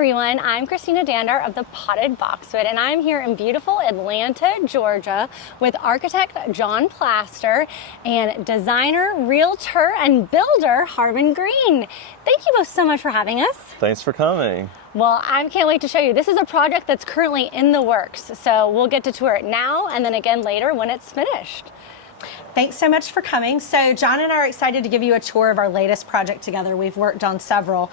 everyone, I'm Christina Dander of the Potted Boxwood, and I'm here in beautiful Atlanta, Georgia with architect John Plaster and designer, realtor, and builder Harvin Greene. Thank you both so much for having us. Thanks for coming. Well, I can't wait to show you. This is a project that's currently in the works, so we'll get to tour it now and then again later when it's finished. Thanks so much for coming. So John and I are excited to give you a tour of our latest project together. We've worked on several.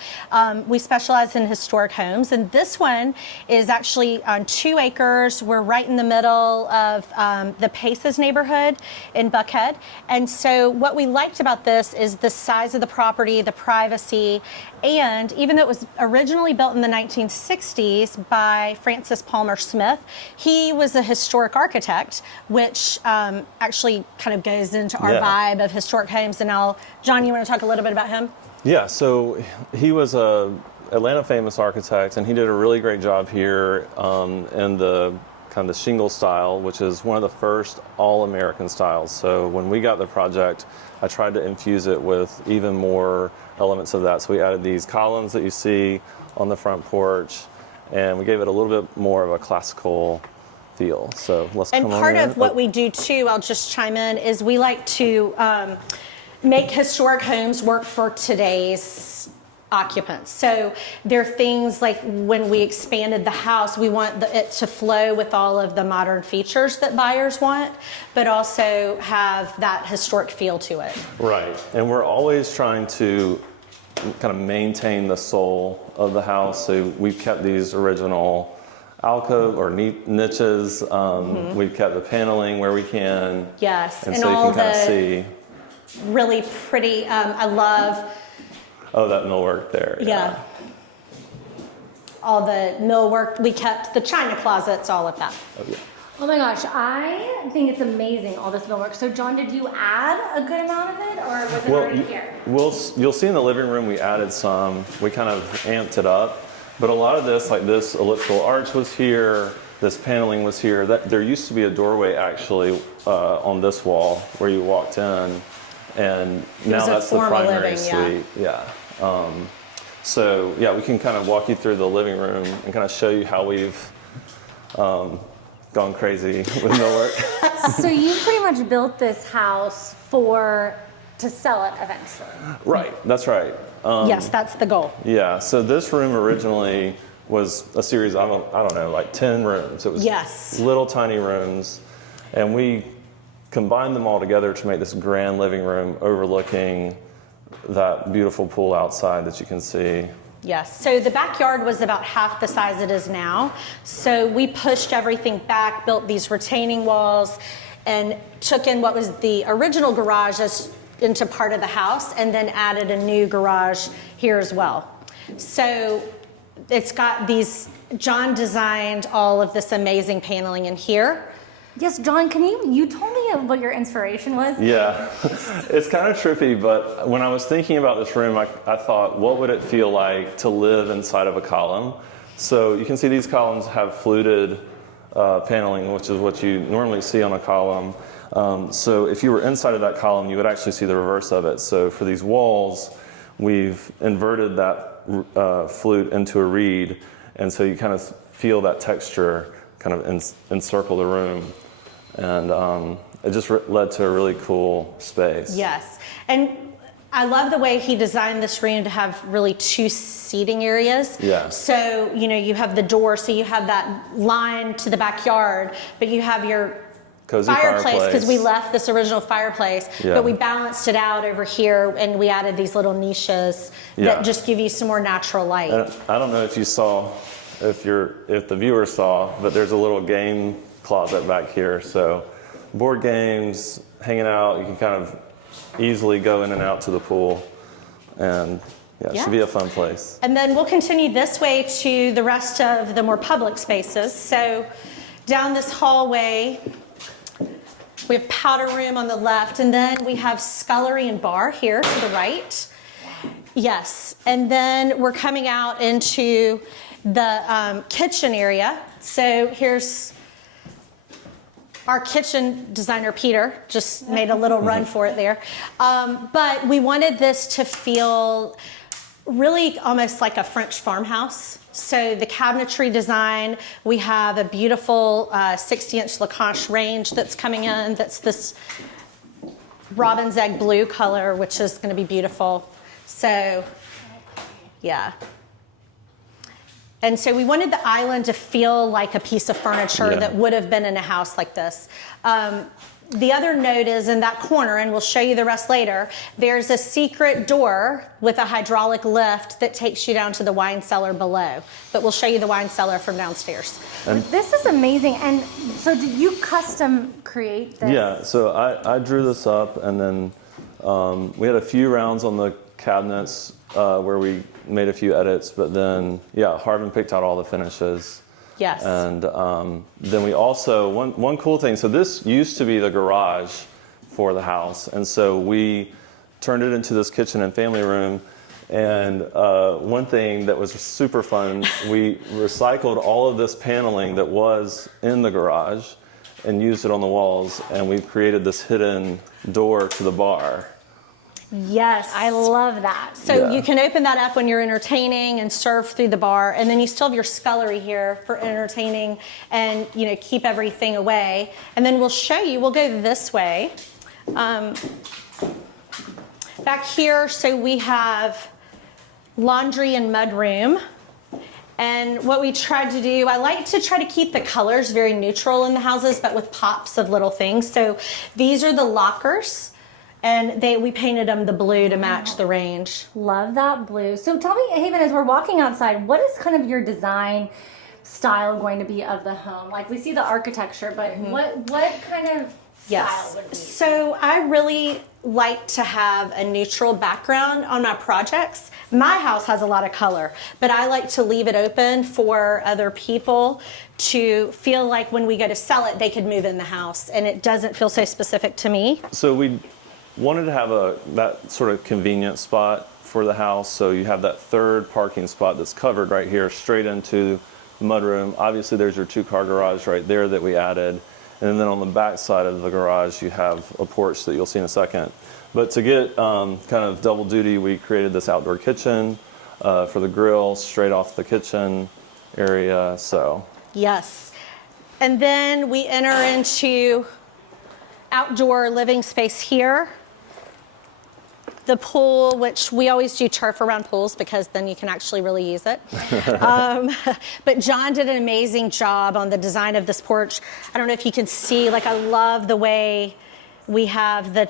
We specialize in historic homes, and this one is actually on 2 acres. We're right in the middle of the Paces neighborhood in Buckhead. And so what we liked about this is the size of the property, the privacy, and even though it was originally built in the 1960s by Francis Palmer Smith, he was a historic architect, which actually kind of goes into our vibe of historic homes. And now, John, you want to talk a little bit about him? Yeah, so he was a Atlanta famous architect, and he did a really great job here in the kind of the shingle style, which is one of the first all-American styles. So when we got the project, I tried to infuse it with even more elements of that. So we added these columns that you see on the front porch, and we gave it a little bit more of a classical feel. So let's come on in. And part of what we do too, I'll just chime in, is we like to make historic homes work for today's occupants. So there are things like when we expanded the house, we want it to flow with all of the modern features that buyers want, but also have that historic feel to it. Right, and we're always trying to kind of maintain the soul of the house. So we've kept these original alcove or niches. We've kept the paneling where we can. Yes, and and so all you can kind of see. Really pretty. I love. Oh, that millwork there. Yeah. All the millwork. We kept the china closets, all of that. Oh, yeah. Oh my gosh, I think it's amazing, all this millwork. So John, did you add a good amount of it, or was it already here? You'll see in the living room we added some. We kind of amped it up. But a lot of this, like this elliptical arch was here, this paneling was here. There used to be a doorway actually on this wall where you walked in, and now that's the primary suite. Yeah. So yeah, we can kind of walk you through the living room and kind of show you how we've gone crazy with millwork. So you pretty much built this house to sell it eventually. Right, that's right. Yes, that's the goal. Yeah, so this room originally was a series, I don't know, like 10 rooms. It was little tiny rooms, and we combined them all together to make this grand living room overlooking that beautiful pool outside that you can see. Yes, so the backyard was about half the size it is now. So we pushed everything back, built these retaining walls, and took in what was the original garage into part of the house, and then added a new garage here as well. So it's got John designed all of this amazing paneling in here. Yes, John, you told me what your inspiration was? Yeah, it's kind of trippy, but when I was thinking about this room, I thought, what would it feel like to live inside of a column? So you can see these columns have fluted paneling, which is what you normally see on a column. So if you were inside of that column, you would actually see the reverse of it. So for these walls, we've inverted that flute into a reed, and so you kind of feel that texture kind of encircle the room. And it just led to a really cool space. Yes, and I love the way he designed this room to have really 2 seating areas. Yeah. So, you have the door, so you have that line to the backyard, but you have your cozy fireplace, because we left this original fireplace, but we balanced it out over here, and we added these little niches that just give you some more natural light. And I don't know if you saw, if the viewer saw, but there's a little game closet back here. So board games, hanging out, you can kind of easily go in and out to the pool, and it should be a fun place. And then we'll continue this way to the rest of the more public spaces. So down this hallway, we have powder room on the left, and then we have scullery and bar here to the right. Yes, and then we're coming out into the kitchen area. So here's our kitchen designer, Peter, just made a little run for it there. But we wanted this to feel really almost like a French farmhouse. So the cabinetry design, we have a beautiful 60-inch Lacanche range that's coming in. That's this robin's egg blue color, which is going to be beautiful. So, yeah. And so we wanted the island to feel like a piece of furniture that would have been in a house like this. The other note is in that corner, and we'll show you the rest later, there's a secret door with a hydraulic lift that takes you down to the wine cellar below. But we'll show you the wine cellar from downstairs. And this is amazing. And so did you custom create this? Yeah, so I drew this up, and then we had a few rounds on the cabinets where we made a few edits, but then, yeah, Harvin picked out all the finishes. Yes. And then we also, one cool thing, so this used to be the garage for the house, and so we turned it into this kitchen and family room. And one thing that was super fun, we recycled all of this paneling that was in the garage and used it on the walls, and we've created this hidden door to the bar. Yes. I love that. So you can open that up when you're entertaining and serve through the bar, and then you still have your scullery here for entertaining and, you know, keep everything away. And then we'll show you, we'll go this way. Back here, so we have laundry and mudroom. And what we tried to do, I like to try to keep the colors very neutral in the houses, but with pops of little things. So these are the lockers. And we painted them the blue to match the range. Love that blue. So tell me, Haven, as we're walking outside, what is kind of your design style going to be of the home? Like, we see the architecture, but what kind of style would it be? So I really like to have a neutral background on my projects. My house has a lot of color, but I like to leave it open for other people to feel like when we go to sell it, they could move in the house, and it doesn't feel so specific to me. So we wanted to have that sort of convenient spot for the house, so you have that third parking spot that's covered right here straight into the mudroom. Obviously there's your 2-car garage right there that we added, and then on the back side of the garage you have a porch that you'll see in a second. But to get kind of double duty, we created this outdoor kitchen for the grill straight off the kitchen area. So yes. And then we enter into outdoor living space here. The pool, which we always do turf around pools because then you can actually really use it. But John did an amazing job on the design of this porch. I don't know if you can see, like, I love the way we have the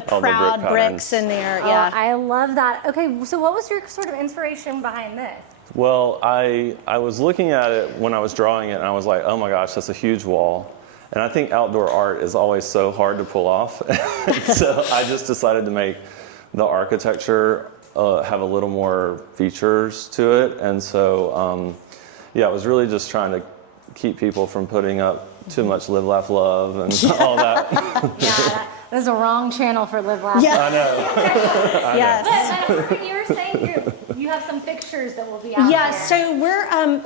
proud bricks in there. Yeah, I love that. Okay, so what was your sort of inspiration behind this? Well, I was looking at it when I was drawing it, and I was like, oh my gosh, that's a huge wall. And I think outdoor art is always so hard to pull off. So I just decided to make the architecture have a little more features to it. And so, yeah, I was really just trying to keep people from putting up too much live, laugh, love and all that. Yeah, that is a wrong channel for live, laugh. Yeah. I know. Yes. But you were saying you have some fixtures that will be out Yeah, there. so we're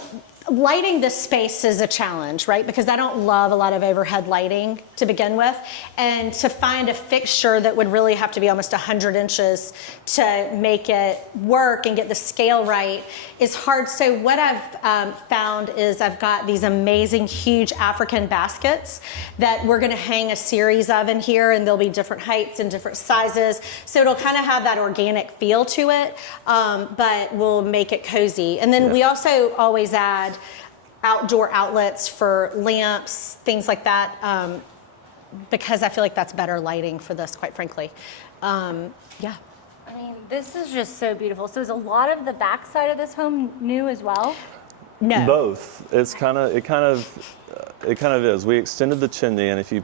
lighting this space is a challenge, right? Because I don't love a lot of overhead lighting to begin with. And to find a fixture that would really have to be almost 100 inches to make it work and get the scale right is hard. So what I've found is I've got these amazing, huge African baskets that we're gonna hang a series of in here, and there'll be different heights and different sizes. So it'll kind of have that organic feel to it, but we'll make it cozy. And then we also always add outdoor outlets for lamps, things like that, because I feel like that's better lighting for this, quite frankly. Yeah. I mean, this is just so beautiful. So is a lot of the backside of this home new as well? No. Both. It kind of is. We extended the chimney, and if you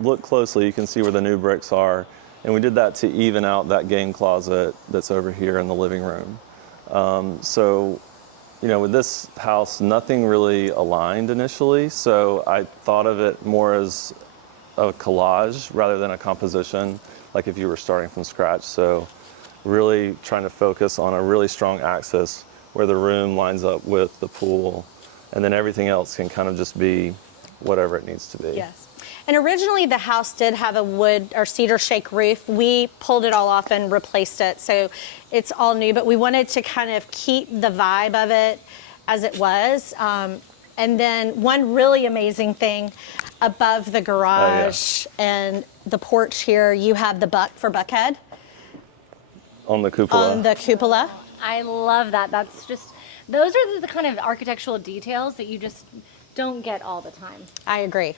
look closely, you can see where the new bricks are. And we did that to even out that game closet that's over here in the living room. So, you know, with this house, nothing really aligned initially. So I thought of it more as a collage rather than a composition, like if you were starting from scratch. So really trying to focus on a really strong axis where the room lines up with the pool, and then everything else can kind of just be whatever it needs to be. Yes. And originally the house did have a wood or cedar shake roof. We pulled it all off and replaced it. So it's all new, but we wanted to kind of keep the vibe of it as it was. And then one really amazing thing above the garage and the porch here, you have the buck for Buckhead. On the cupola. On the cupola. I love that. That's just, those are the kind of architectural details that you just don't get all the time. I agree.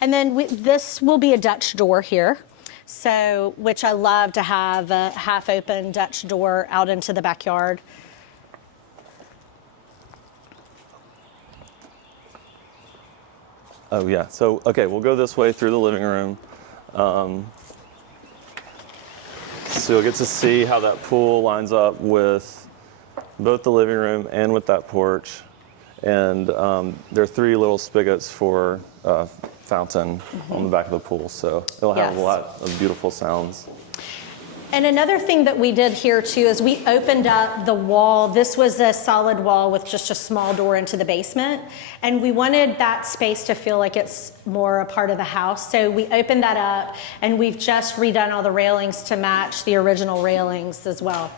And then this will be a Dutch door here. So, which I love to have a half open Dutch door out into the backyard. Oh yeah, so, okay, we'll go this way through the living room. So you'll get to see how that pool lines up with both the living room and with that porch. And there are 3 little spigots for fountain on the back of the pool, so it'll have a lot of beautiful sounds. And another thing that we did here too is we opened up the wall. This was a solid wall with just a small door into the basement. And we wanted that space to feel like it's more a part of the house. So we opened that up and we've just redone all the railings to match the original railings as well.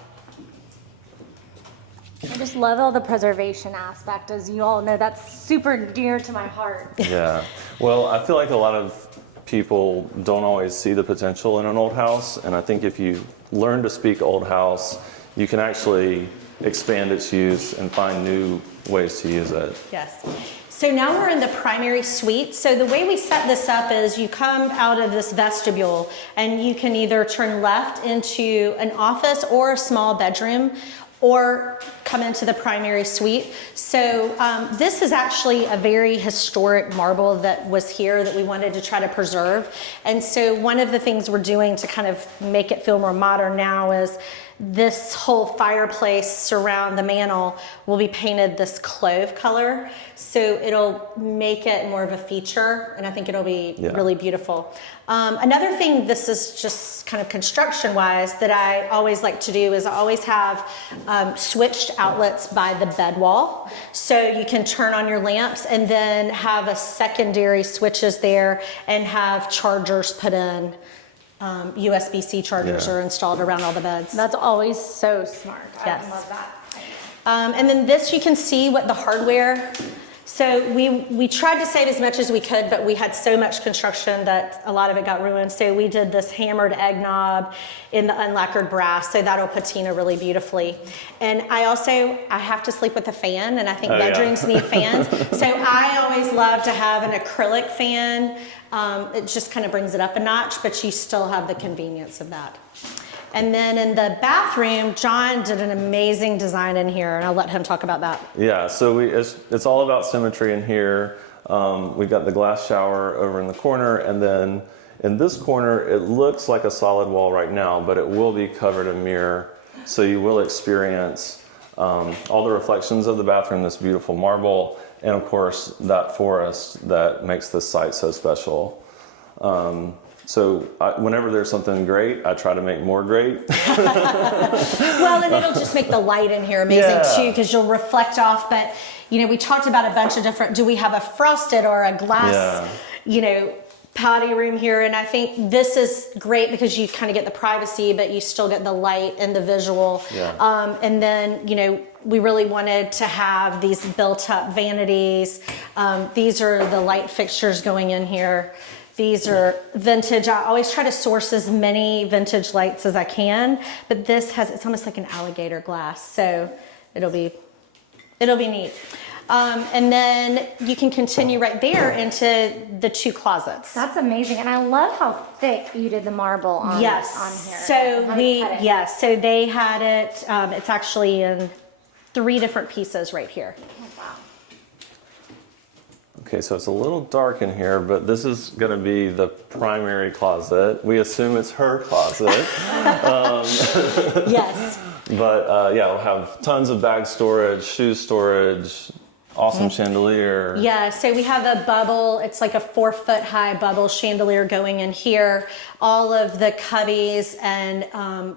I just love all the preservation aspect. As you all know, that's super dear to my heart. Yeah, well, I feel like a lot of people don't always see the potential in an old house, and I think if you learn to speak old house, you can actually expand its use and find new ways to use it. Yes. So now we're in the primary suite. So the way we set this up is you come out of this vestibule and you can either turn left into an office or a small bedroom, or come into the primary suite. So this is actually a very historic marble that was here that we wanted to try to preserve. And so one of the things we're doing to kind of make it feel more modern now is this whole fireplace around the mantle will be painted this clove color. So it'll make it more of a feature, and I think it'll be really beautiful. Another thing, this is just kind of construction-wise, that I always like to do is I always have switched outlets by the bed wall. So you can turn on your lamps and then have a secondary switches there and have chargers put in. USB-C chargers are installed around all the beds. That's always so smart. Yes. I love that. And then this, you can see what the hardware. So we tried to save as much as we could, but we had so much construction that a lot of it got ruined. So we did this hammered egg knob in the unlacquered brass, so that'll patina really beautifully. And I have to sleep with a fan, and I think bedrooms need fans. So I always love to have an acrylic fan. It just kind of brings it up a notch, but you still have the convenience of that. And then in the bathroom, John did an amazing design in here, and I'll let him talk about that. Yeah, so it's all about symmetry in here. We've got the glass shower over in the corner, and then in this corner, it looks like a solid wall right now, but it will be covered in mirror. So you will experience all the reflections of the bathroom, this beautiful marble, and of course, that forest that makes this site so special. So whenever there's something great, I try to make more great. Well, and it'll just make the light in here amazing too, because you'll reflect off. But, you know, we talked about a bunch of different, do we have a frosted or a glass, you know, potty room here? And I think this is great because you kind of get the privacy, but you still get the light and the visual. And then, you know, we really wanted to have these built up vanities. These are the light fixtures going in here. These are vintage. I always try to source as many vintage lights as I can, but this has, it's almost like an alligator glass. So it'll be neat. And then you can continue right there into the 2 closets. That's amazing. And I love how thick you did the marble on, on here. So they had it, it's actually in 3 different pieces right here. Okay, so it's a little dark in here, but this is going to be the primary closet. We assume it's her closet. Yes. But yeah, we'll have tons of bag storage, shoe storage, awesome chandelier. Yeah, so we have a bubble. It's like a 4-foot high bubble chandelier going in here. All of the cubbies and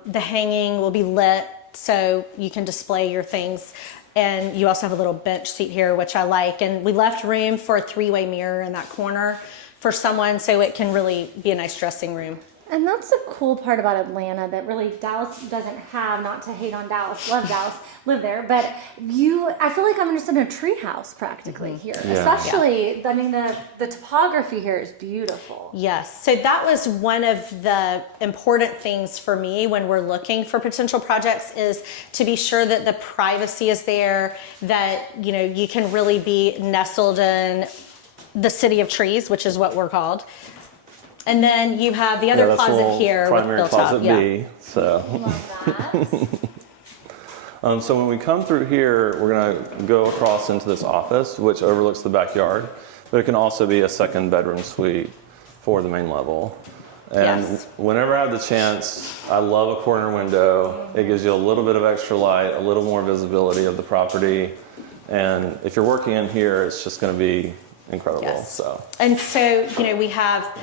the hanging will be lit so you can display your things. And you also have a little bench seat here, which I like. And we left room for a 3-way mirror in that corner for someone, so it can really be a nice dressing room. And that's the cool part about Atlanta that really Dallas doesn't have, not to hate on Dallas, love Dallas, live there, but I feel like I'm just in a treehouse practically here. Especially, I mean, the topography here is beautiful. Yes, so that was one of the important things for me when we're looking for potential projects, is to be sure that the privacy is there, that, you know, you can really be nestled in the city of trees, which is what we're called. And then you have the other closet here with built closet up. B. So. Love that. So when we come through here, we're going to go across into this office, which overlooks the backyard, but it can also be a second bedroom suite for the main level. And whenever I have the chance, I love a corner window. It gives you a little bit of extra light, a little more visibility of the property. And if you're working in here, it's just going to be incredible. Yes. So. And so, you know, we have,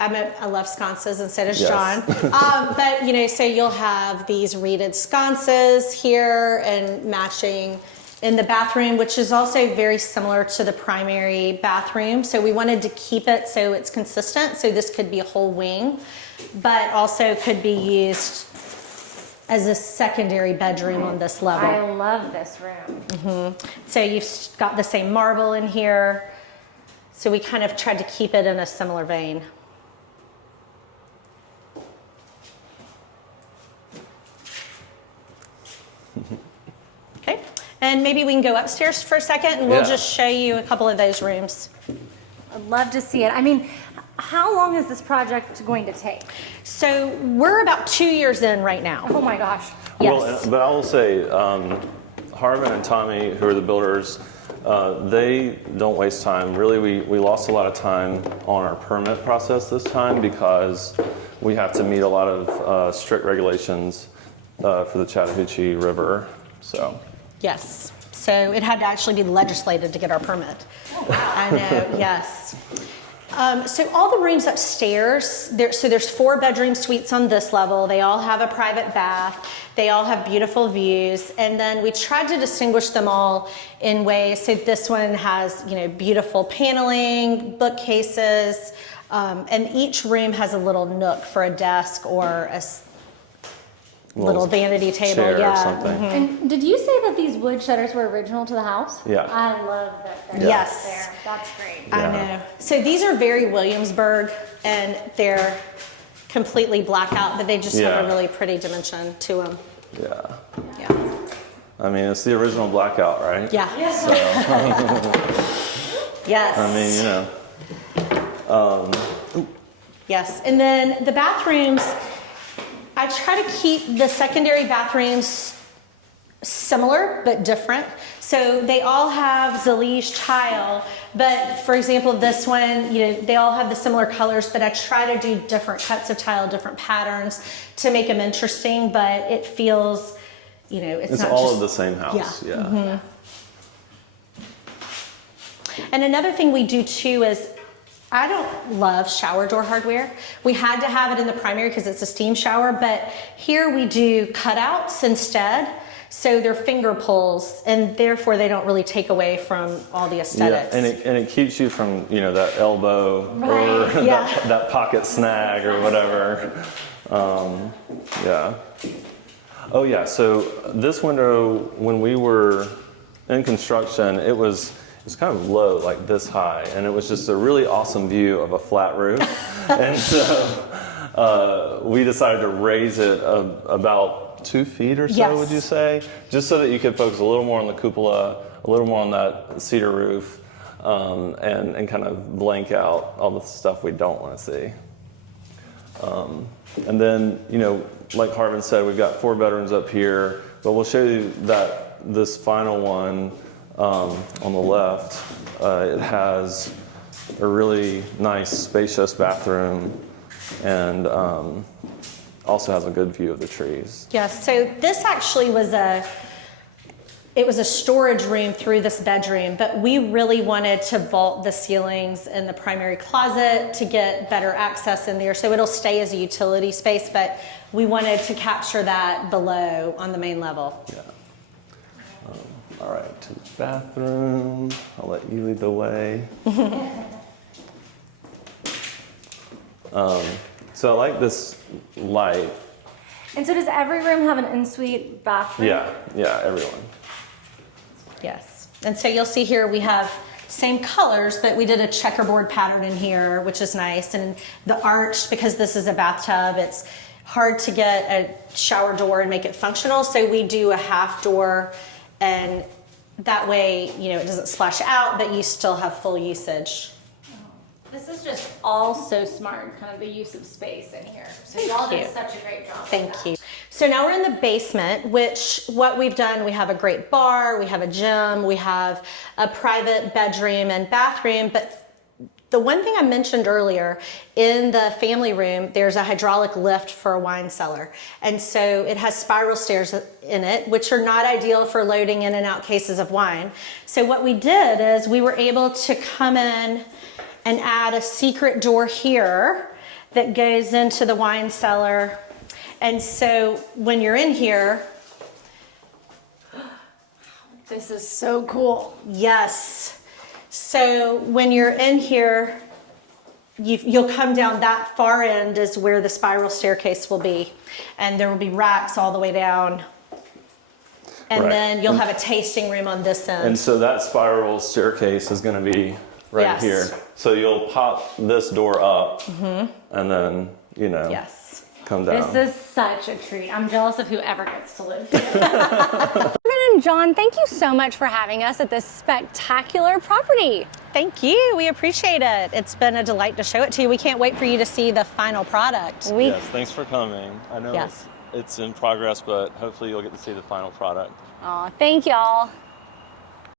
I love sconces, and so does John. But, you know, so you'll have these reeded sconces here and matching in the bathroom, which is also very similar to the primary bathroom. So we wanted to keep it so it's consistent. So this could be a whole wing, but also could be used as a secondary bedroom on this level. I love this room. So you've got the same marble in here. So we kind of tried to keep it in a similar vein. Okay, and maybe we can go upstairs for a second, and we'll just show you a couple of those rooms. I'd love to see it. I mean, how long is this project going to take? So we're about 2 years in right now. Oh my gosh. Yes. Well, but I will say, Harvin and Tommy, who are the builders, they don't waste time. Really, we lost a lot of time on our permit process this time because we have to meet a lot of strict regulations for the Chattahoochee River. So. Yes. So it had to actually be legislated to get our permit. Oh, wow. I know, yes. So all the rooms upstairs, there's 4 bedroom suites on this level. They all have a private bath. They all have beautiful views. And then we tried to distinguish them all in ways. So this one has, you know, beautiful paneling, bookcases, and each room has a little nook for a desk or a little vanity table. Chair or something. And did you say that these wood shutters were original to the house? Yeah. I love that. They're Yes. there. That's great. I know. So these are very Williamsburg, and they're completely blackout, but they just have a really pretty dimension to them. Yeah. Yeah. I mean, it's the original blackout, right? Yeah. So, Yes. I mean, you know. Yes. And then the bathrooms, I try to keep the secondary bathrooms similar but different. So they all have Zalige tile, but for example, this one, you know, they all have the similar colors, but I try to do different cuts of tile, different patterns to make them interesting, but it feels, you know, it's not all just of the same house. Yeah. And another thing we do too is, I don't love shower door hardware. We had to have it in the primary because it's a steam shower, but here we do cutouts instead. So they're finger pulls, and therefore they don't really take away from all the aesthetics. Yeah, and it keeps you from, you know, that elbow or that pocket snag or whatever. Yeah. Oh yeah, so this window, when we were in construction, it was kind of low, like this high, and it was just a really awesome view of a flat roof. And so we decided to raise it about 2 feet or so, would you say? Just so that you could focus a little more on the cupola, a little more on that cedar roof, and kind of blank out all the stuff we don't want to see. And then, you know, like Harvin said, we've got 4 bedrooms up here, but we'll show you that this final one on the left, it has a really nice, spacious bathroom, and also has a good view of the trees. Yes, so this actually was a storage room through this bedroom, but we really wanted to vault the ceilings in the primary closet to get better access in there. So it'll stay as a utility space, but we wanted to capture that below on the main level. Yeah. All right, to the bathroom. I'll let you lead the way. So I like this light. And so does every room have an en-suite bathroom? Yeah, everyone. Yes. And so you'll see here we have same colors, but we did a checkerboard pattern in here, which is nice. And the arch, because this is a bathtub, it's hard to get a shower door and make it functional. So we do a half door, and that way, you know, it doesn't splash out, but you still have full usage. This is just all so smart, kind of the use of space in here. So y'all did such a great job. Thank you. So now we're in the basement, which what we've done, we have a great bar, we have a gym, we have a private bedroom and bathroom, but the one thing I mentioned earlier, in the family room, there's a hydraulic lift for a wine cellar. And so it has spiral stairs in it, which are not ideal for loading in and out cases of wine. So what we did is we were able to come in and add a secret door here that goes into the wine cellar. And so when you're in here, This is so cool. yes. So when you're in here, you'll come down that far end is where the spiral staircase will be. And there will be racks all the way down. And Right. then you'll have a tasting room on this end. And so that spiral staircase is going to be right Yes. here. So you'll pop this door up and then, you know, Yes. come down. This is such a treat. I'm jealous of whoever gets to live here. Harvin and John, thank you so much for having us at this spectacular property. Thank you. We appreciate it. It's been a delight to show it to you. We can't wait for you to see the final product. Yes, thanks for coming. I know Yes. it's in progress, but hopefully you'll get to see the final product. Aw, thank y'all.